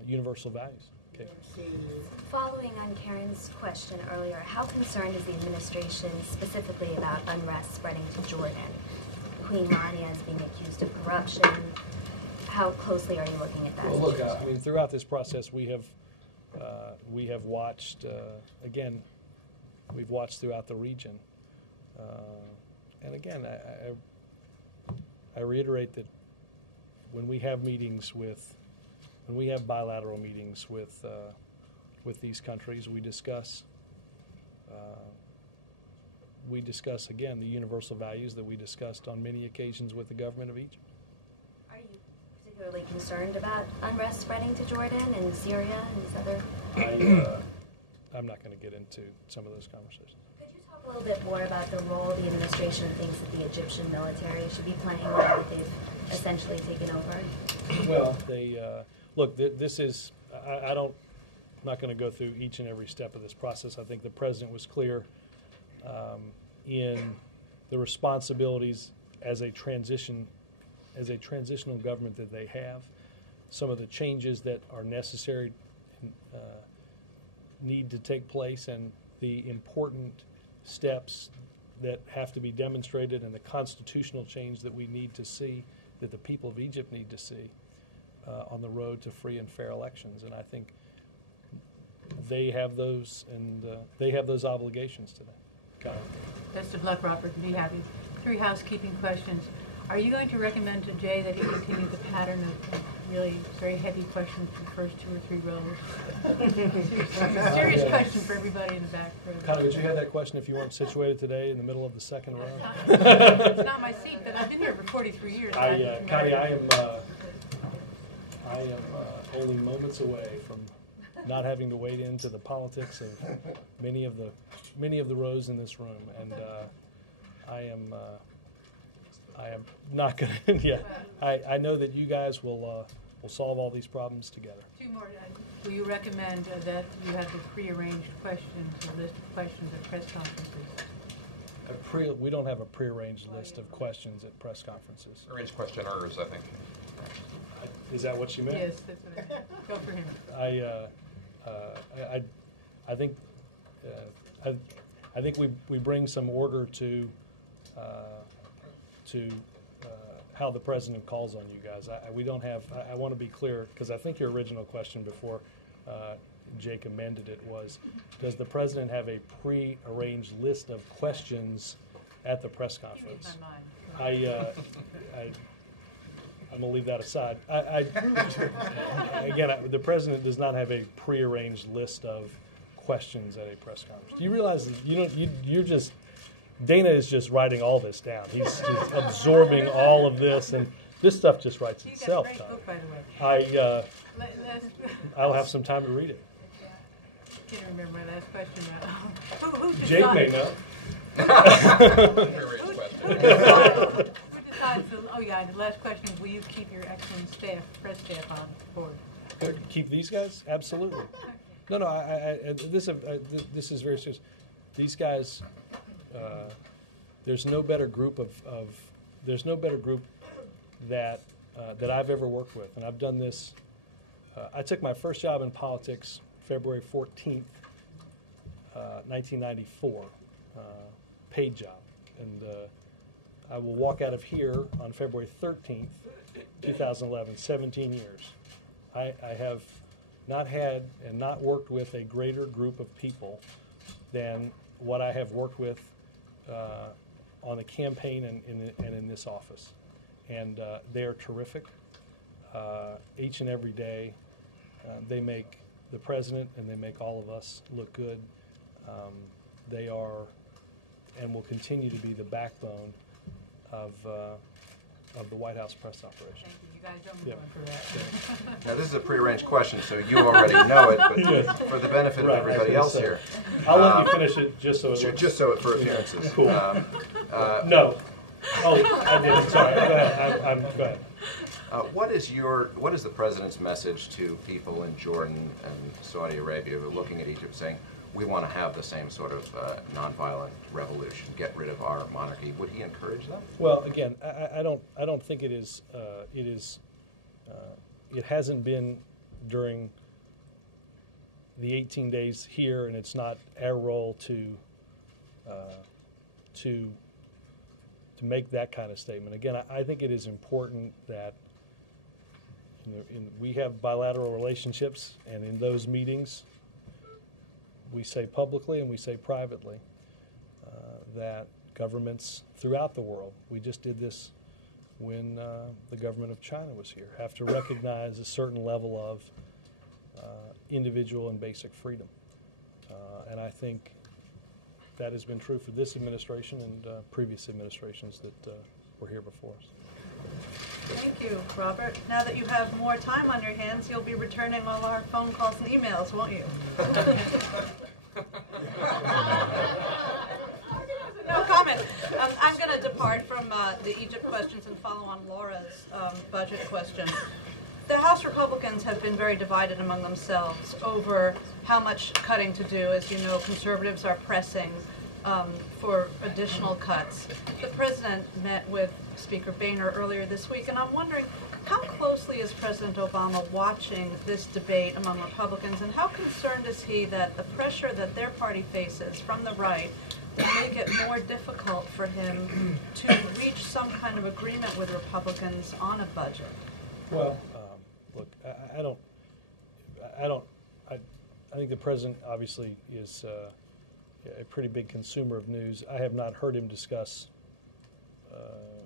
universal values. Okay. Following on Karen's question earlier, how concerned is the administration specifically about unrest spreading to Jordan? Queen Rania is being accused of corruption. How closely are you looking at that? Well, look, I mean, throughout this process, we have watched, again, we've watched throughout the region. And again, I reiterate that when we have meetings when we have bilateral meetings with these countries, we discuss again the universal values that we discussed on many occasions with the government of Egypt. Are you particularly concerned about unrest spreading to Jordan and Syria and these other? I'm not going to get into some of those conversations. Could you talk a little bit more about the role the administration thinks that the Egyptian military should be playing now that they've essentially taken over? Well, look, this is, I'm not going to go through each and every step of this process. I think the president was clear in the responsibilities as a transitional government that they have. Some of the changes that are necessary need to take place, and the important steps that have to be demonstrated, and the constitutional change that we need to see, that the people of Egypt need to see on the road to free and fair elections. And I think they have those, and they have those obligations today. Kyle. Best of luck, Robert, and be happy. 3 housekeeping questions. Are you going to recommend to Jay that he continue the pattern of really very heavy questions for the first 2 or 3 rows? Serious question for everybody in the back row. Connie, would you have that question if you weren't situated today in the middle of the second row? It's not my seat, but I've been here for 43 years. Connie, I am only moments away from not having to wade into the politics of many of the rows in this room, and I am not going to. Yeah, I know that you guys will solve all these problems together. 2 more. Will you recommend that you have the pre-arranged questions, a list of questions at press conferences? We don't have a prearranged list of questions at press conferences. Arranged questioners, I think. Is that what you meant? Yes, that's what I meant. Go for him. I think we bring some order to how the president calls on you guys. We don't have. I want to be clear because I think your original question before Jake amended it was, does the president have a pre-arranged list of questions at the press conference? I'm going to leave that aside. Again, the president does not have a prearranged list of questions at a press conference. Do you realize that you're just, Dana is just writing all this down. He's just absorbing all of this, and this stuff just writes itself. You got a great book, by the way. I'll have some time to read it. I can't remember my last question now. Who Jake may know. Oh yeah, the last question is, will you keep your excellent staff, press staff on board? Keep these guys? Absolutely. No, this is very serious. These guys, there's no better group there's no better group that I've ever worked with, and I've done this. I took my first job in politics February 14th, 1994, paid job, and I will walk out of here on February 13th, 2011, 17 years. I have not had and not worked with a greater group of people than what I have worked with on the campaign and in this office. And they are terrific. Each and every day, they make the president and they make all of us look good. They are and will continue to be the backbone of the White House press operation. Thank you. You guys don't move on for that. Now, this is a prearranged question, so you already know it, but Yes. for the benefit of everybody else here. I'll let you finish it just so it looks... Just so for appearances. Cool. No. Oh, I did. Sorry. Go ahead. Go ahead. What is the president's message to people in Jordan and Saudi Arabia who are looking at Egypt saying, we want to have the same sort of nonviolent revolution, get rid of our monarchy? Would he encourage them? Well, again, I don't think it is. It hasn't been during the 18 days here, and it's not our role to make that kind of statement. Again, I think it is important that we have bilateral relationships, and in those meetings, we say publicly and we say privately that governments throughout the world, we just did this when the government of China was here, have to recognize a certain level of individual and basic freedom. And I think that has been true for this administration and previous administrations that were here before us. Thank you, Robert. Now that you have more time on your hands, you'll be returning all our phone calls and emails, won't you? No comment. I'm going to depart from the Egypt questions and follow on Laura's budget question. The House Republicans have been very divided among themselves over how much cutting to do. As you know, conservatives are pressing for additional cuts. The president met with Speaker Boehner earlier this week, and I'm wondering, how closely is President Obama watching this debate among Republicans, and how concerned is he that the pressure that their party faces from the right will make it more difficult for him to reach some kind of agreement with Republicans on a budget? Well, look, I think the president obviously is a pretty big consumer of news. I have not heard him discuss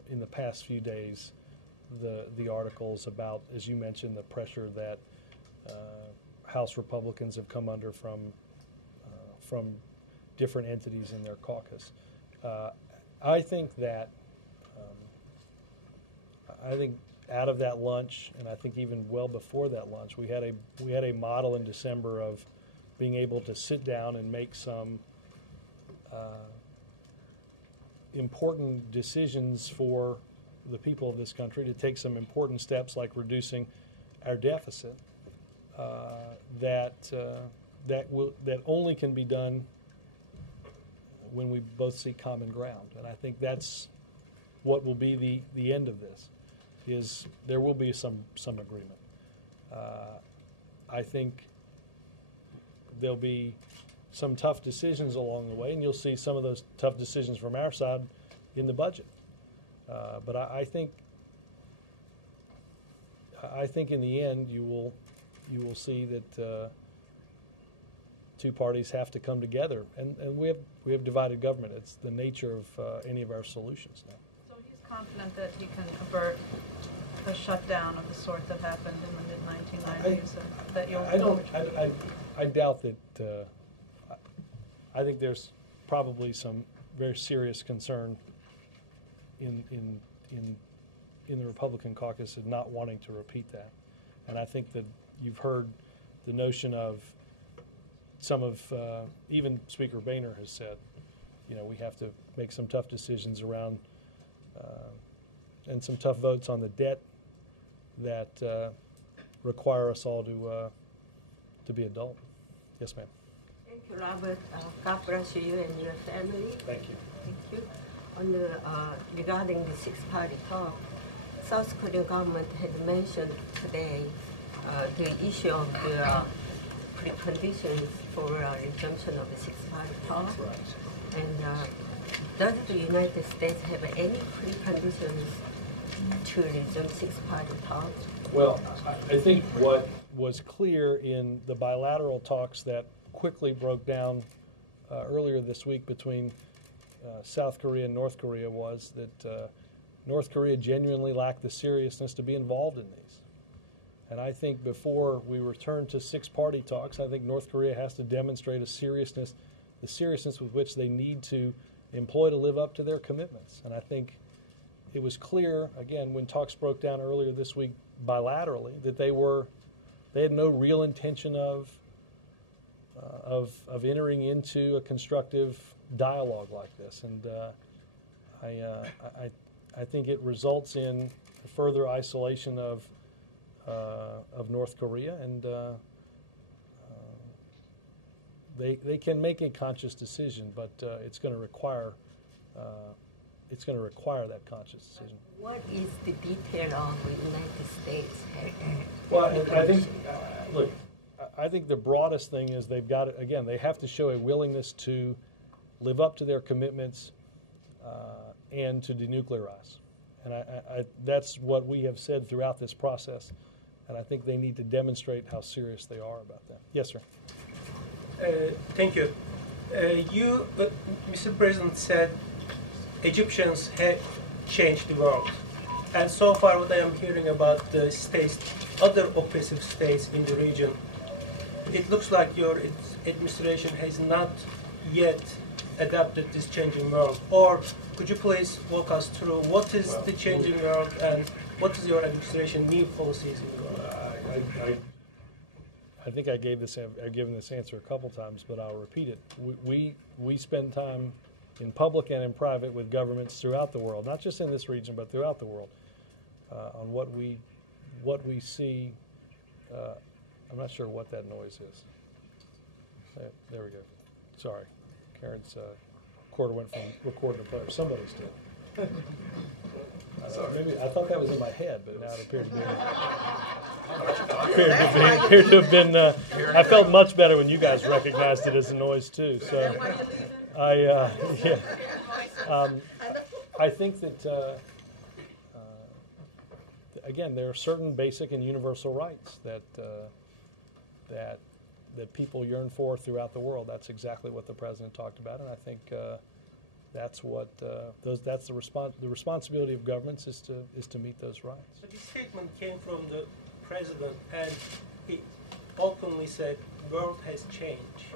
in the past few days the articles about, as you mentioned, the pressure that House Republicans have come under from different entities in their caucus. I think that out of that lunch, and I think even well before that lunch, we had a model in December of being able to sit down and make some important decisions for the people of this country, to take some important steps like reducing our deficit that only can be done when we both see common ground. And I think that's what will be the end of this, is there will be some agreement. I think there'll be some tough decisions along the way, and you'll see some of those tough decisions from our side in the budget. But I think in the end you will see that two parties have to come together, and we have divided government. It's the nature of any of our solutions now. So he's confident that he can avert a shutdown of the sort that happened in the mid-1990s, and that you'll. I doubt that. I think there's probably some very serious concern in the Republican caucus of not wanting to repeat that, and I think that you've heard the notion of some of even Speaker Boehner has said, we have to make some tough decisions around and some tough votes on the debt that require us all to be adult. Yes, ma'am. Thank you, Robert. God bless you and your family. Thank you. Thank you. On the, regarding the six-party talk, South Korean government had mentioned today the issue of the preconditions for resumption of the six-party talk. Right. And does the United States have any preconditions to resume six-party talk? Well, I think what was clear in the bilateral talks that quickly broke down earlier this week between South Korea and North Korea was that North Korea genuinely lacked the seriousness to be involved in these. And I think before we return to six-party talks, I think North Korea has to demonstrate the seriousness with which they need to employ to live up to their commitments. And I think it was clear, again, when talks broke down earlier this week bilaterally, that they had no real intention of entering into a constructive dialogue like this. And I think it results in further isolation of North Korea, and they can make a conscious decision, but it's going to require that conscious decision. What is the detail of the United States? Well, I think, look, I think the broadest thing is they've got, again, they have to show a willingness to live up to their commitments and to denuclearize. And that's what we have said throughout this process. And I think they need to demonstrate how serious they are about that. Yes, sir. Thank you. You, Mr. President, said Egyptians have changed the world. And so far what I am hearing about the states, other oppressive states in the region, it looks like your administration has not yet adapted this changing world. Or could you please walk us through what is the changing world and what is your administration new policies in the world? I think I've given this answer a couple times, but I'll repeat it. We spend time in public and in private with governments throughout the world, not just in this region, but throughout the world, on what we see. I'm not sure what that noise is. There we go. Sorry, Karen's recorder went from recorder to player. Somebody's did. Maybe I thought that was in my head, but now it appeared to have been. I felt much better when you guys recognized it as a noise too. So, I think that again, there are certain basic and universal rights that people yearn for throughout the world. That's exactly what the president talked about, and I think that's what that's the responsibility of governments is to meet those rights. But this statement came from the president, and he openly said, "World has changed."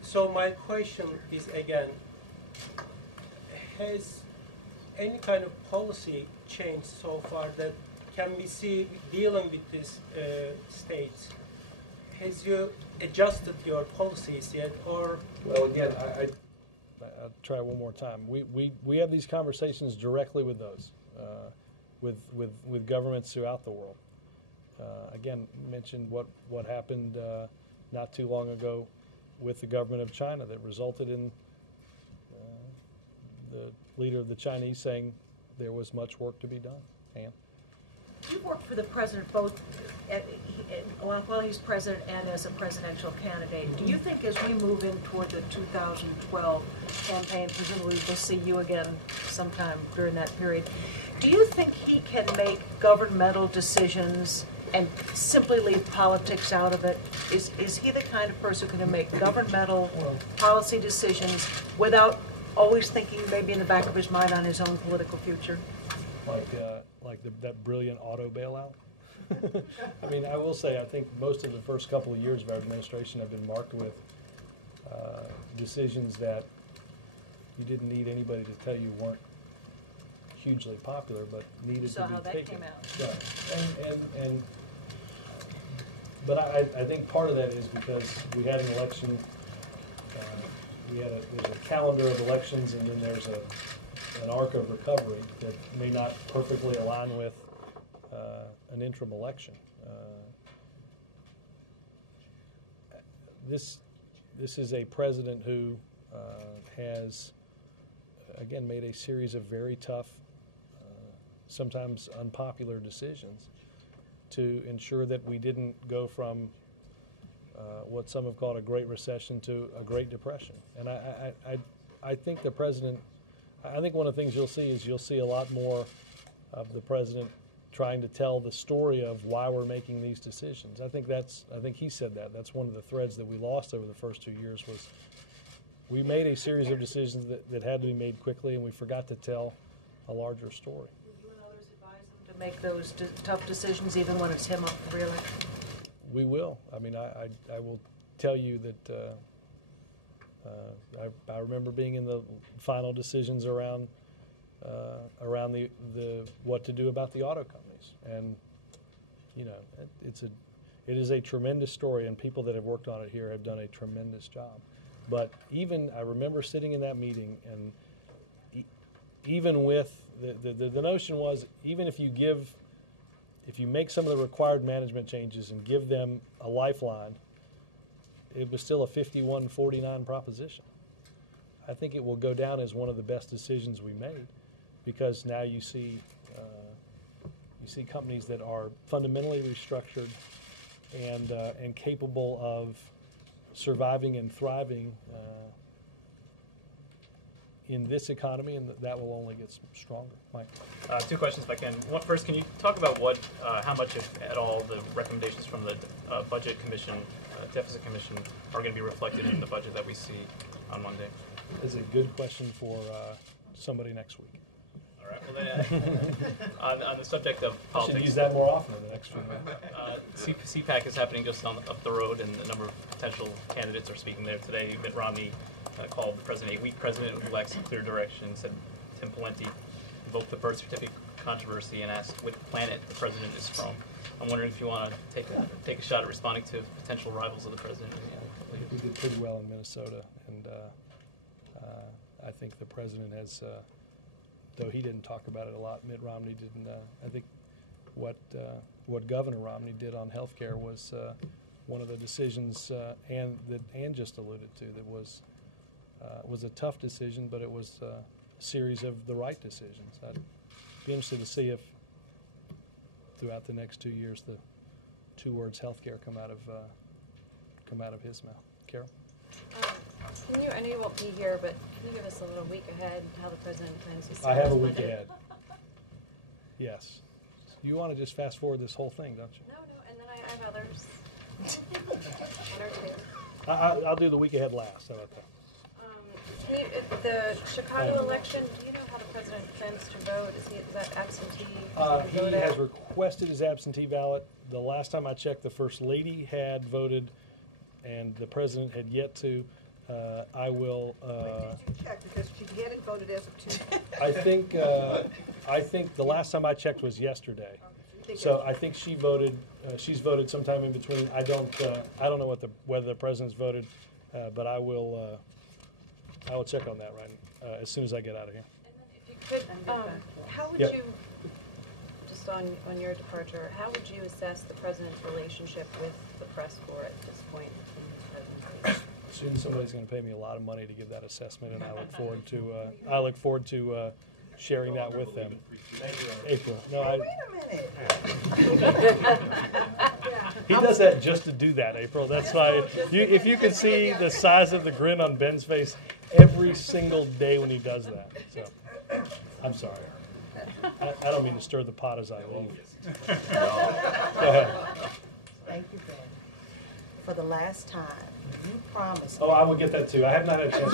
So my question is again, has any kind of policy changed so far that can we see dealing with these states? Has you adjusted your policies yet, or? Well, again, I'll try one more time. We have these conversations directly with those, with governments throughout the world. Again, mentioned what happened not too long ago with the government of China that resulted in the leader of the Chinese saying there was much work to be done. Ann? You've worked for the president both while he's president and as a presidential candidate. Do you think as we move in toward the 2012 campaign, presumably we'll see you again sometime during that period, do you think he can make governmental decisions and simply leave politics out of it? Is he the kind of person who can make governmental policy decisions without always thinking maybe in the back of his mind on his own political future? Like that brilliant auto bailout? I mean, I will say, I think most of the first couple of years of our administration have been marked with decisions that you didn't need anybody to tell you weren't hugely popular, but needed to be taken. So how that came out. Right. But I think part of that is because we had an election, there's a calendar of elections, and then there's an arc of recovery that may not perfectly align with an interim election. This is a president who has, again, made a series of very tough, sometimes unpopular decisions to ensure that we didn't go from what some have called a Great Recession to a Great Depression. And I think the president, I think one of the things you'll see a lot more of the president trying to tell the story of why we're making these decisions. I think he said that. That's one of the threads that we lost over the first 2 years was we made a series of decisions that had to be made quickly, and we forgot to tell a larger story. Will you and others advise him to make those tough decisions even when it's him up for re-election? We will. I mean, I will tell you that I remember being in the final decisions around the what to do about the auto companies, and you know, it is a tremendous story, and people that have worked on it here have done a tremendous job. But even I remember sitting in that meeting, and even with the notion was, even if you make some of the required management changes and give them a lifeline, it was still a 51-49 proposition. I think it will go down as one of the best decisions we made, because now you see companies that are fundamentally restructured and capable of surviving and thriving in this economy, and that will only get stronger. Mike? Two questions if I can. One, first, can you talk about how much, if at all, the recommendations from the Budget Commission, Deficit Commission, are going to be reflected in the budget that we see on Monday? That's a good question for somebody next week. All right. Well, then, on the subject of politics, I should use that more often in the next few months. CPAC is happening just up the road, and a number of potential candidates are speaking there today. Mitt Romney called the president a weak president who lacks a clear direction. Said Tim Pawlenty invoked the birth certificate controversy and asked what planet the president is from. I'm wondering if you want to take a shot at responding to potential rivals of the president. We did pretty well in Minnesota, and I think the president has, though he didn't talk about it a lot, Mitt Romney didn't. I think what Governor Romney did on health care was one of the decisions, that Ann just alluded to, that was a tough decision, but it was a series of the right decisions. I'd be interested to see if throughout the next 2 years the two words healthcare come out of his mouth. Carol? I know you won't be here, but can you give us a little week ahead how the president plans to spend I have his a week budget? ahead. Yes. You want to just fast forward this whole thing, don't you? No, and then I have others. One or two. I'll do the week ahead last. How about that? The Chicago election, do you know how the president plans to vote? Is that absentee? He has requested his absentee ballot. The last time I checked, the First Lady had voted, and the president had yet to. I will. Did you check, because she hadn't voted as of Tuesday? I think the last time I checked was yesterday. So I think she voted. She's voted sometime in between. I don't know whether the president's voted, but I will check on that as soon as I get out of here. And then if you could, how would you, just on your departure, how would you assess the president's relationship with the press corps at this point in his presidency? Soon somebody's going to pay me a lot of money to give that assessment, and I look forward to sharing that with them. April. No, Wait a minute. he does that just to do that, April. That's why. If you could see the size of the grin on Ben's face every single day when he does that. So, I'm sorry. I don't mean to stir the pot as I leave. Go ahead. Thank you, Ben. For the last time, you promised. Oh, I will get that too. I have not had a chance.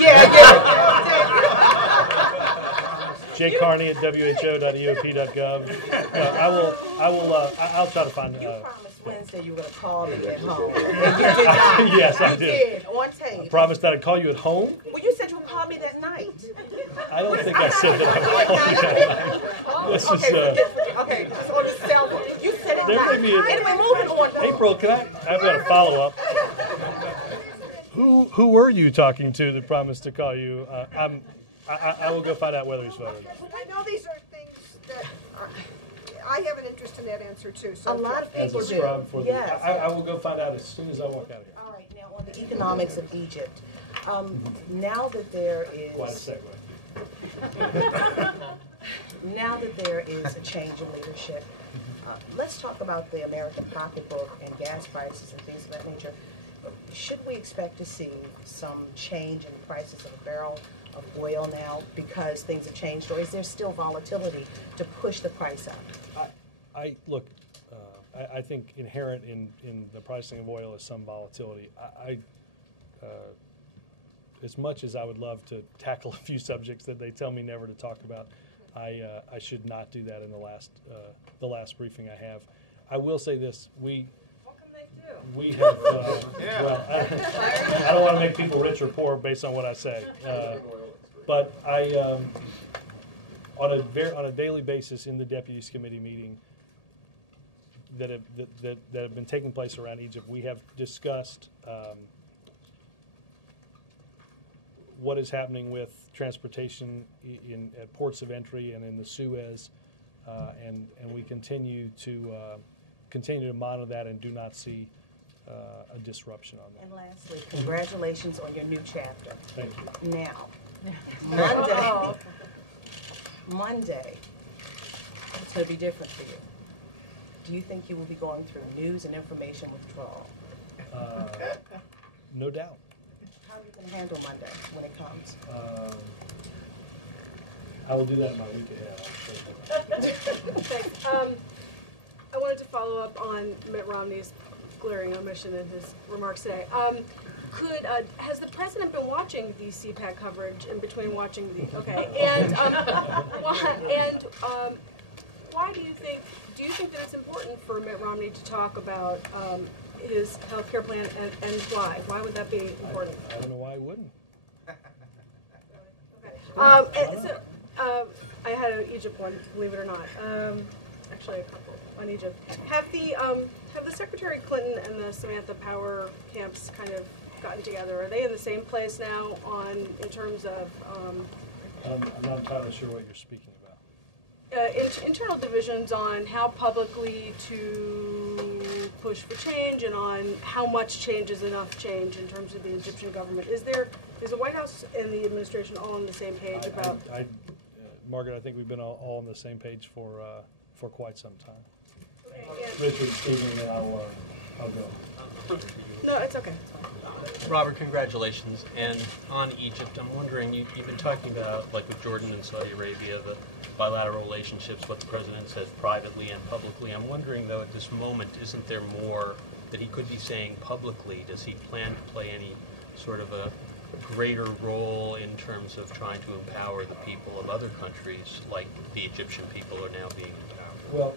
Jay Carney at who.eop.gov. No, I'll try to find. You promised Wednesday you were going to call me at home. And you did not. Yes, I did. You did, on tape. I promised that I'd call you at home. Well, you said you would call me that night. I don't think I said that I would call you that night. This is. Okay, just on the cell phone. You said it There night. may be Anyway, moving on. April, I've got a follow-up. Who were you talking to that promised to call you? I will go find out whether he's voted. I know these are things that I have an interest in that answer too. So A lot of As a people scrub do. for Yes. I will go find out as soon as I walk out of here. All right, now on the economics of Egypt, now that there is Quite a segue. now that there is a change in leadership, let's talk about the American pocketbook and gas prices and things of that nature. Should we expect to see some change in the prices of a barrel of oil now because things have changed, or is there still volatility to push the price up? I think inherent in the pricing of oil is some volatility. As much as I would love to tackle a few subjects that they tell me never to talk about, I should not do that in the last briefing I have. I will say this: we have well, I don't want to make people rich or poor based on what I say, but on a daily basis in the Deputies Committee meeting that have been taking place around Egypt, we have discussed what is happening with transportation at ports of entry and in the Suez, and we continue to monitor that and do not see a disruption on that. And lastly, congratulations on your new chapter. Thank you. Now, Monday, it's going to be different for you. Do you think you will be going through news and information withdrawal? No doubt. How are you going to handle Monday when it comes? I will do that in my week ahead. Thanks. I wanted to follow up on Mitt Romney's glaring omission in his remarks today. Has the president been watching the CPAC coverage in between watching the? Okay, why do you think that it's important for Mitt Romney to talk about his health care plan and why? Why would that be important? I don't know why he wouldn't. I had an Egypt one, believe it or not. Actually, a couple on Egypt. Have the Secretary Clinton and the Samantha Power camps kind of gotten together? Are they in the same place now in terms of? I'm not entirely sure what you're speaking about. Internal divisions on how publicly to push for change and on how much change is enough change in terms of the Egyptian government. Is the White House and the administration all on the same page about? Margaret, I think we've been all on the same page for quite some time. Okay, Richard, Stephen, and I'll go. No, it's okay. Robert, congratulations. And on Egypt, I'm wondering, you've been talking about, like with Jordan and Saudi Arabia, the bilateral relationships, what the president says privately and publicly. I'm wondering, though, at this moment, isn't there more that he could be saying publicly? Does he plan to play any sort of a greater role in terms of trying to empower the people of other countries, like the Egyptian people are now being empowered? Well,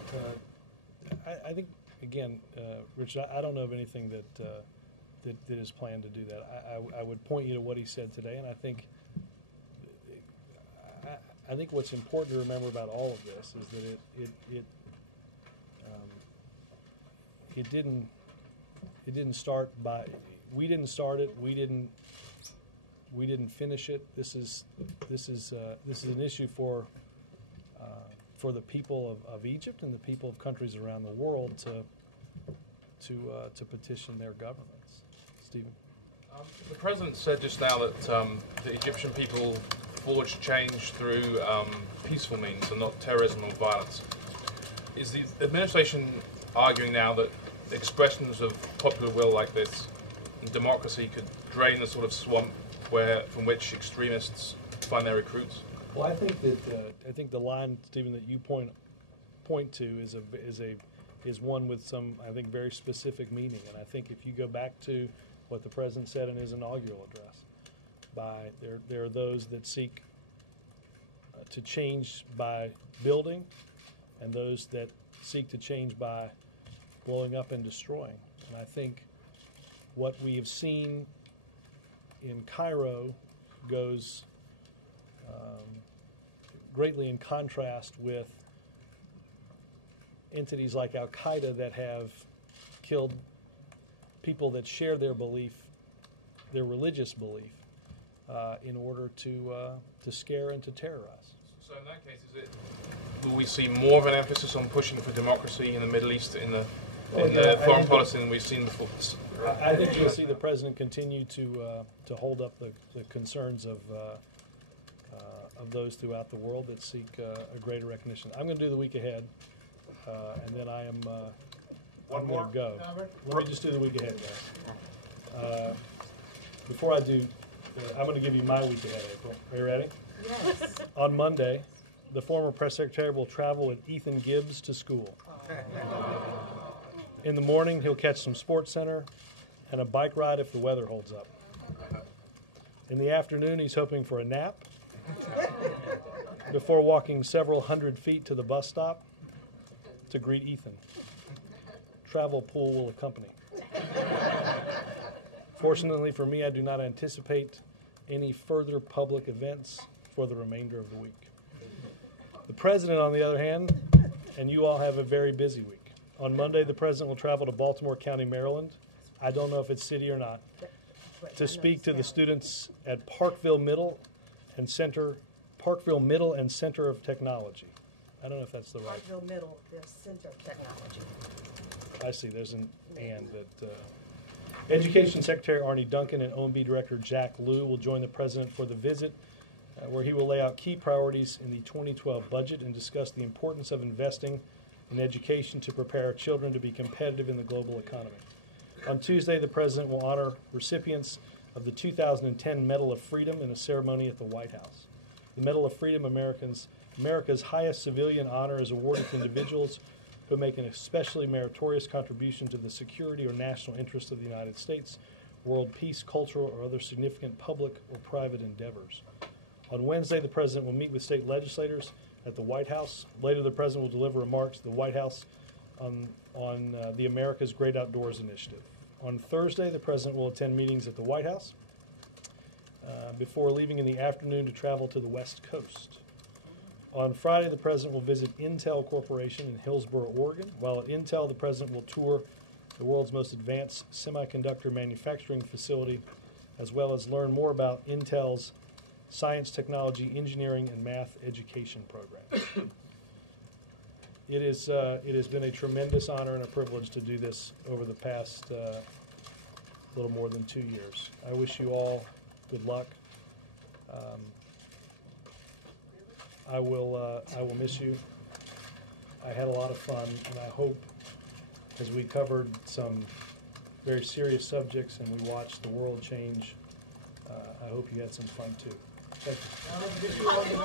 I think, again, Rich, I don't know of anything that is planned to do that. I would point you to what he said today, and I think what's important to remember about all of this is that it didn't start by, we didn't start it, we didn't finish it. This is an issue for the people of Egypt and the people of countries around the world to petition their governments. Stephen? The President said just now that the Egyptian people forged change through peaceful means and not terrorism or violence. Is the administration arguing now that expressions of popular will like this and democracy could drain the sort of swamp from which extremists find their recruits? Well, I think that the line, Stephen, that you point to is one with some, I think, very specific meaning. And I think if you go back to what the President said in his inaugural address, there are those that seek to change by building, and those that seek to change by blowing up and destroying. And I think what we have seen in Cairo goes greatly in contrast with entities like Al-Qaeda that have killed people that share their belief, their religious belief, in order to scare and to terrorize. So in that case, will we see more of an emphasis on pushing for democracy in the Middle East in the foreign policy than we've seen before? I think you'll see the President continue to hold up the concerns of those throughout the world that seek a greater recognition. I'm going to do the week ahead, and then I'm going to go. Let me just do the week ahead, guys. Before I do, I'm going to give you my week ahead, April. Are you ready? Yes. On Monday, the former press secretary will travel with Ethan Gibbs to school. In the morning, he'll catch some Sports Center and a bike ride if the weather holds up. In the afternoon, he's hoping for a nap before walking several hundred feet to the bus stop to greet Ethan. Travel pool will accompany. Fortunately for me, I do not anticipate any further public events for the remainder of the week. The President, on the other hand, and you all have a very busy week. On Monday, the President will travel to Baltimore County, Maryland. I don't know if it's city or not, to speak to the students at Parkville Middle and Center of Technology. I don't know if that's the right. Parkville Middle, the Center of Technology. I see. There's an and that. Education Secretary Arnie Duncan and OMB Director Jack Lew will join the President for the visit, where he will lay out key priorities in the 2012 budget and discuss the importance of investing in education to prepare our children to be competitive in the global economy. On Tuesday, the President will honor recipients of the 2010 Medal of Freedom in a ceremony at the White House. The Medal of Freedom, America's highest civilian honor, is awarded to individuals who make an especially meritorious contribution to the security or national interests of the United States, world peace, cultural, or other significant public or private endeavors. On Wednesday, the President will meet with state legislators at the White House. Later, the President will deliver remarks to the White House on the America's Great Outdoors Initiative. On Thursday, the President will attend meetings at the White House before leaving in the afternoon to travel to the West Coast. On Friday, the President will visit Intel Corporation in Hillsboro, Oregon. While at Intel, the President will tour the world's most advanced semiconductor manufacturing facility, as well as learn more about Intel's science, technology, engineering, and math education programs. It has been a tremendous honor and a privilege to do this over the past little more than 2 years. I wish you all good luck. I will miss you. I had a lot of fun, and I hope, as we covered some very serious subjects and we watched the world change, I hope you had some fun too. Thank you.